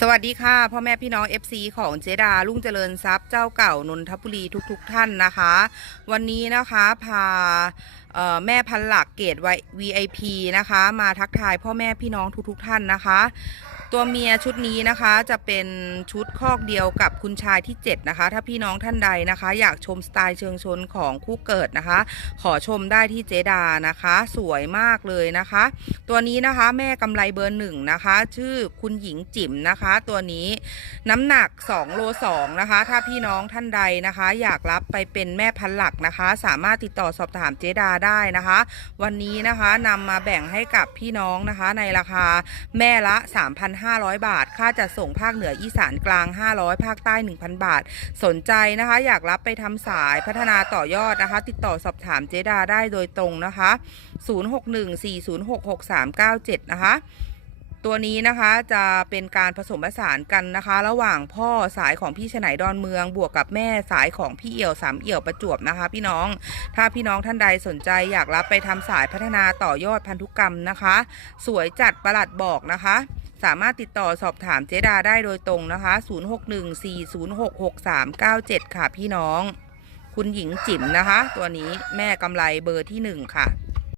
สวัสดีค่ะพ่อแม่พี่น้อง FC ของเจดาลุ่งเจริญทรัพย์เจ้าเก่านนทบุรีทุกๆทท่านนะคะ วันนี้นะคะพาแม่พันหลักเกรด VIP นะคะ มาทักทายพ่อแม่พี่น้องทุกๆทท่านนะคะ ตัวเมียชุดนี้นะคะจะเป็นชุดคอกเดียวกับคุณชายที่ 7 นะคะ ถ้าพี่น้องท่านใดนะคะ อยากชมสไตล์เชิงชนของคู่เกิดนะคะ ขอชมได้ที่เจดานะคะ สวยมากเลยนะคะ ตัวนี้นะคะแม่กำไรเบอร์หนึ่งนะคะ ชื่อคุณหญิงจิ๋มนะคะ ตัวนี้น้ำหนัก2โล2นะคะ ถ้าพี่น้องท่านใดนะคะ อยากรับไปเป็นแม่พันหลักนะคะ สามารถติดต่อสอบถามเจดาได้นะคะ วันนี้นะคะนำมาแบ่งให้กับพี่น้องนะคะในราคาแม่ละ3,500บาท ค่าจัดส่งภาคเหนืออีสานกลาง 500 ภาคใต้ 1,000 บาท สนใจนะคะ อยากรับไปทำสายพัฒนาต่อยอดนะคะ ติดต่อสอบถามเจดาได้โดยตรงนะคะ 0614066397 นะคะตัวนี้นะคะจะเป็นการผสมผสานกันนะคะ ระหว่างพ่อสายของพี่ฉไนดอนเมือง บวกกับแม่สายของพี่เอี่ยวสามเอี่ยวประจวบนะคะ พี่น้องถ้าพี่น้องท่านใดสนใจอยากรับไปทำสายพัฒนาต่อยอดพันธุกรรมนะคะ สวยจัดประหลัดบอกนะคะ สามารถติดต่อสอบถามเจดาได้โดยตรงนะคะ 0614066397 ค่ะพี่น้อง คุณหญิงจิ๋มนะคะ ตัวนี้แม่กำไรเบอร์ที่หนึ่งค่ะ